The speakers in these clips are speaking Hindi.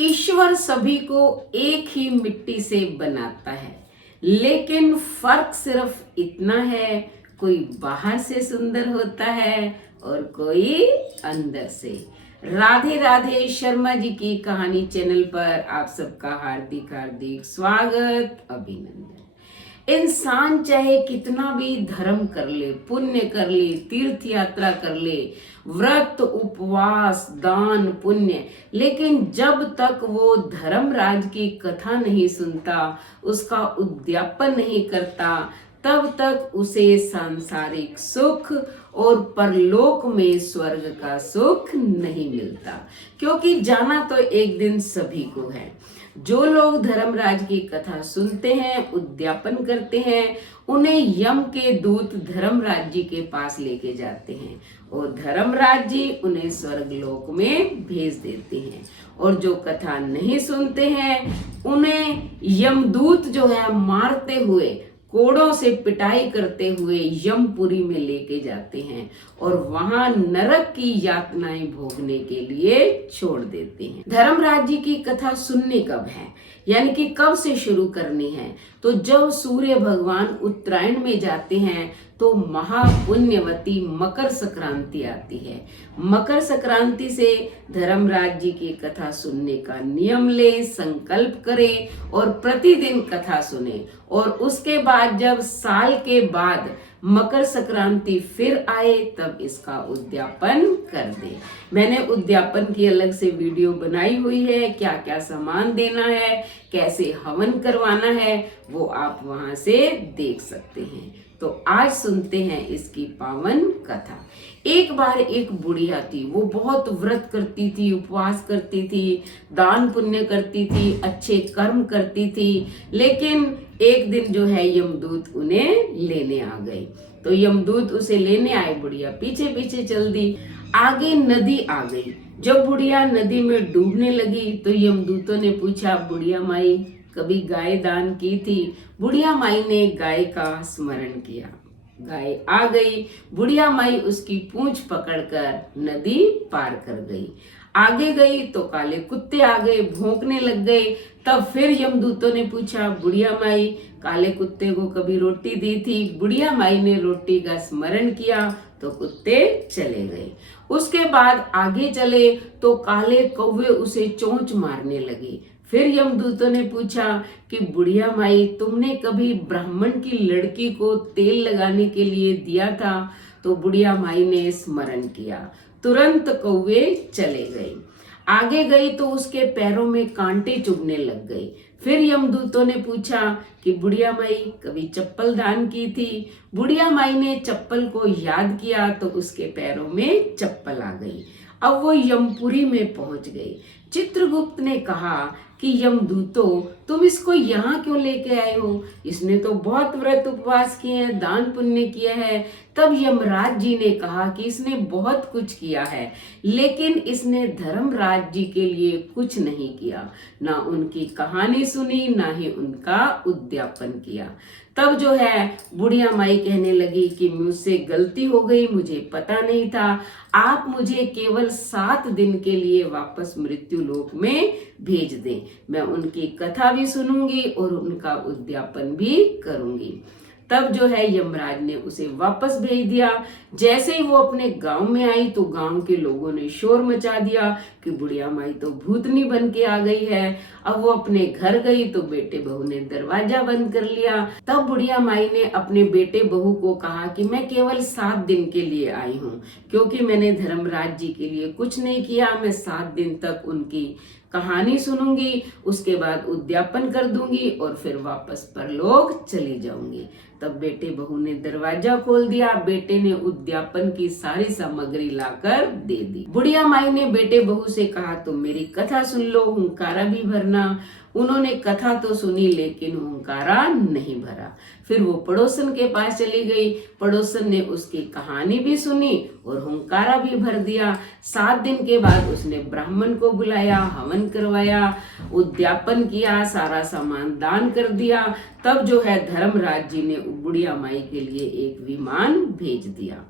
ईश्वर सभी को एक ही मिट्टी से बनाता है, लेकिन फर्क सिर्फ इतना है, कोई बाहर से सुंदर होता है और कोई अंदर से। राधे राधे। शर्मा जी की कहानी चैनल पर आप सबका हार्दिक हार्दिक स्वागत, अभिनंदन। इंसान चाहे कितना भी धर्म कर ले, पुण्य कर ले, तीर्थ यात्रा कर ले, व्रत उपवास दान पुण्य, लेकिन जब तक वो धर्मराज की कथा नहीं सुनता, उसका उद्यापन नहीं करता, तब तक उसे सांसारिक सुख और परलोक में स्वर्ग का सुख नहीं मिलता। क्योंकि जाना तो एक दिन सभी को है। जो लोग धर्मराज की कथा सुनते हैं, उद्यापन करते हैं, उन्हें यम के दूत धर्मराज जी के पास लेके जाते हैं और धर्मराज जी उन्हें स्वर्ग लोक में भेज देते हैं। और जो कथा नहीं सुनते हैं, उन्हें यमदूत जो है मारते हुए, कोड़ों से पिटाई करते हुए यमपुरी में लेके जाते हैं और वहां नरक की यातनाएं भोगने के लिए छोड़ देते हैं। धर्मराज जी की कथा सुननी कब है, यानी कि कब से शुरू करनी है? तो जब सूर्य भगवान उत्तरायण में जाते हैं तो महापुण्यवती मकर संक्रांति आती है। मकर संक्रांति से धर्मराज जी की कथा सुनने का नियम ले, संकल्प करे और प्रतिदिन कथा सुने। और उसके बाद जब साल के बाद मकर संक्रांति फिर आए, तब इसका उद्यापन कर दे। मैंने उद्यापन की अलग से वीडियो बनाई हुई है, क्या क्या सामान देना है, कैसे हवन करवाना है, वो आप वहां से देख सकते हैं। तो आज सुनते हैं इसकी पावन कथा। एक बार एक बुढ़िया थी, वो बहुत व्रत करती थी, उपवास करती थी, दान पुण्य करती थी, अच्छे कर्म करती थी, लेकिन एक दिन जो है यमदूत उन्हें लेने आ गए। तो यमदूत उसे लेने आए, बुढ़िया पीछे पीछे चल दी। आगे नदी आ गई। जब बुढ़िया नदी में डूबने लगी तो यमदूतों ने पूछा, बुढ़िया माई कभी गाय दान की थी? बुढ़िया माई ने गाय का स्मरण किया। गाय आ गई। बुढ़िया माई उसकी पूंछ पकड़कर नदी पार कर गई। आगे गई तो काले कुत्ते आ गए, भौंकने लग गए। तब फिर यमदूतों ने पूछा, बुढ़िया माई काले कुत्ते को कभी रोटी दी थी? बुढ़िया माई ने रोटी का स्मरण किया तो कुत्ते चले गए। उसके बाद आगे चले तो काले कौवे उसे चोंच मारने लगे। फिर यमदूतों ने पूछा कि बुढ़िया माई तुमने कभी ब्राह्मण की लड़की को तेल लगाने के लिए दिया था? तो बुढ़िया माई ने स्मरण किया। तुरंत कौवे चले गए। आगे गई तो उसके पैरों में कांटे चुभने लग गए। फिर यमदूतों ने पूछा कि बुढ़िया माई कभी चप्पल दान की थी? बुढ़िया माई ने चप्पल को याद किया तो उसके पैरों में चप्पल आ गई। अब वो यमपुरी में पहुंच गई। चित्रगुप्त ने कहा कि यमदूतों तुम इसको यहाँ क्यों लेके आए हो? इसने तो बहुत व्रत उपवास किए हैं, दान पुण्य किया है। तब यमराज जी ने कहा कि इसने बहुत कुछ किया है, लेकिन इसने धर्मराज जी के लिए कुछ नहीं किया, ना उनकी कहानी सुनी, ना ही उनका उद्यापन किया। तब जो है बुढ़िया माई कहने लगी कि मुझसे गलती हो गई, मुझे पता नहीं था। आप मुझे केवल 7 दिन के लिए वापस मृत्यु लोक में भेज दें। मैं उनकी कथा भी सुनूंगी और उनका उद्यापन भी करूंगी। तब जो है यमराज ने उसे वापस भेज दिया। जैसे ही वो अपने गांव में आई तो गांव के लोगों ने शोर मचा दिया कि बुढ़िया माई तो भूतनी बन के आ गई है। अब वो अपने घर गई तो बेटे बहू ने दरवाजा बंद कर लिया। तब बुढ़िया माई ने अपने बेटे बहू को कहा कि मैं केवल 7 दिन के लिए आई हूँ, क्योंकि मैंने धर्मराज जी के लिए कुछ नहीं किया। मैं 7 दिन तक उनकी कहानी सुनूंगी, उसके बाद उद्यापन कर दूंगी और फिर वापस परलोक चली जाऊंगी। तब बेटे बहू ने दरवाजा खोल दिया। बेटे ने उद्यापन की सारी सामग्री लाकर दे दी। बुढ़िया माई ने बेटे बहू से कहा, तुम मेरी कथा सुन लो, हुंकारा भी भरना। उन्होंने कथा तो सुनी लेकिन हुंकारा नहीं भरा। फिर वो पड़ोसन के पास चली गई। पड़ोसन ने उसकी कहानी भी सुनी और हुंकारा भी भर दिया। 7 दिन के बाद उसने ब्राह्मण को बुलाया, हवन करवाया, उद्यापन किया, सारा सामान दान कर दिया। तब जो है धर्मराज जी ने बुढ़िया माई के लिए एक विमान भेज दिया।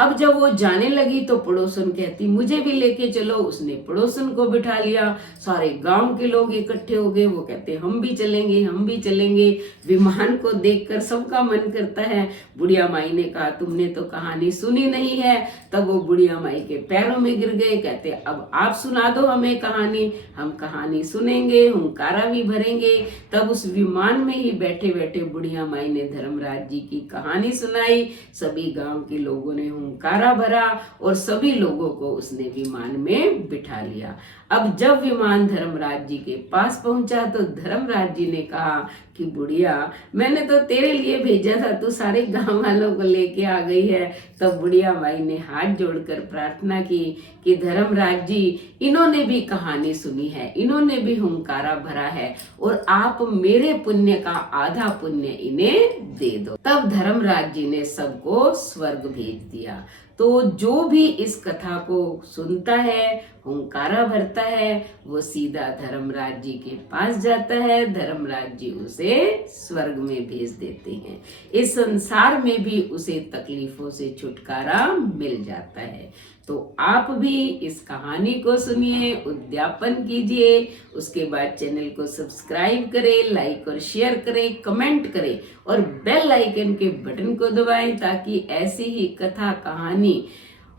अब जब वो जाने लगी तो पड़ोसन कहती मुझे भी लेके चलो। उसने पड़ोसन को बिठा लिया, सारे गांव के लोग इकट्ठे हो गए। वो कहते हम भी चलेंगे, हम भी चलेंगे। विमान को देखकर सबका मन करता है। बुढ़िया माई ने कहा तुमने तो कहानी सुनी नहीं है। तब वो बुढ़िया माई के पैरों में गिर गए, कहते अब आप सुना दो हमें कहानी, हम कहानी सुनेंगे, हुंकारा भी भरेंगे। तब उस विमान में ही बैठे बैठे बुढ़िया माई ने धर्मराज जी की कहानी सुनाई। सभी गांव के लोगों ने हुंकारा भरा और सभी लोगों को उसने विमान में बिठा लिया। अब जब विमान धर्मराज जी के पास पहुंचा तो धर्मराज जी ने कहा कि बुढ़िया मैंने तो तेरे लिए भेजा था, तू सारे गांव वालों को लेके आ गई है। तब बुढ़िया माई ने हाथ जोड़कर प्रार्थना की कि धर्मराज जी इन्होंने भी कहानी सुनी है, इन्होंने भी हुंकारा भरा है और आप मेरे पुण्य का आधा पुण्य इन्हें दे दो। तब धर्मराज जी ने सबको स्वर्ग भेज दिया। तो जो भी इस कथा को सुनता है, हुंकारा भरता है, वो सीधा धर्मराज जी के पास जाता है। धर्मराज जी उसे स्वर्ग में भेज देते हैं। इस संसार में भी उसे तकलीफों से छुटकारा मिल जाता है। तो आप भी इस कहानी को सुनिए, उद्यापन कीजिए, उसके बाद चैनल को सब्सक्राइब करें, लाइक और शेयर करें, कमेंट करें और बेल आइकन के बटन को दबाएं ताकि ऐसी ही कथा, कहानी,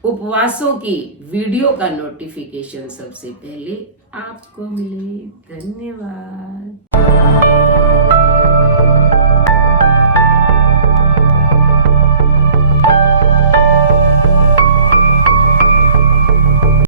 उपवासों की वीडियो का नोटिफिकेशन सबसे पहले आपको मिले। धन्यवाद।